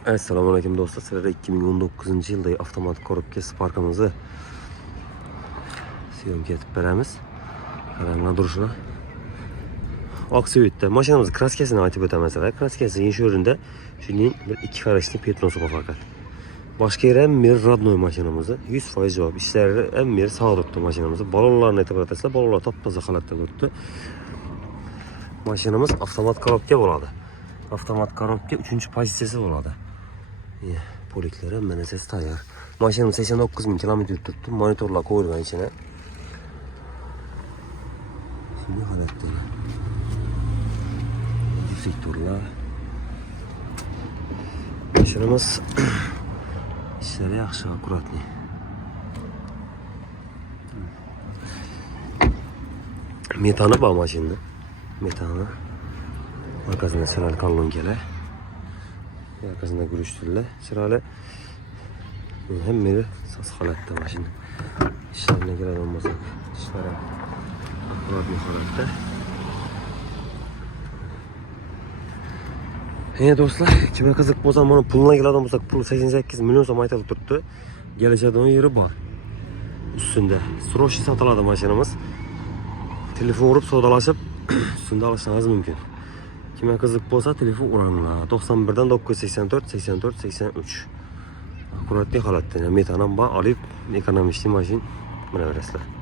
Assalomualaikum do'stlar. Sizlarga 2019-yilda avtomatik korobka Spark'imizni syomka etib beramiz. Qaranglar durishini. Oqsuyutda mashinamiz kraskasini aytib o'tamasalar, kraskasi inish o'rinda shuning bir ikki qarashli petnosi bor faqat. Boshqa yer ham mer rodnoy mashinamizni 100% javob. Ishlari ham mer sog' turibdi mashinamizni. Balonlarni e'tibor etasizlar, balonlar top-toza holatda turibdi. Mashinamiz avtomat korobka bo'ladi. Avtomat korobka 3-pozitsiyasi bo'ladi. Poliklar ham mana siz tayyor. Mashinam 89.000 kilometr turibdi. Monitorlar qo'yilgan ichine. Shunday holatda. Reflektorlar. Mashinamiz ishlari yaxshi, akkuratli. Metani bor mashinada. Metani. Markazında sıralı kolonkalar. Arkasında gürüştürler. Sıralı hem biri sas halatta maşın. İşlerine girer olmasak. İşlere bir halatta. Dostlar, kime kızık bu zamanın puluna gelen olsak pul 88 milyon so'm aytılib turibdi. Kelishadigan yeri bor. Üstünde. Sroshi satiladi mashinamiz. Telefon urib savdolashib, üstünde alishimiz mumkin. Kime kızık bo'lsa telefon uranglar. 91'dan 984 84 83. Akkuratli holatda. Metanam bor, olib ekonomishli mashin. Mana berasizlar.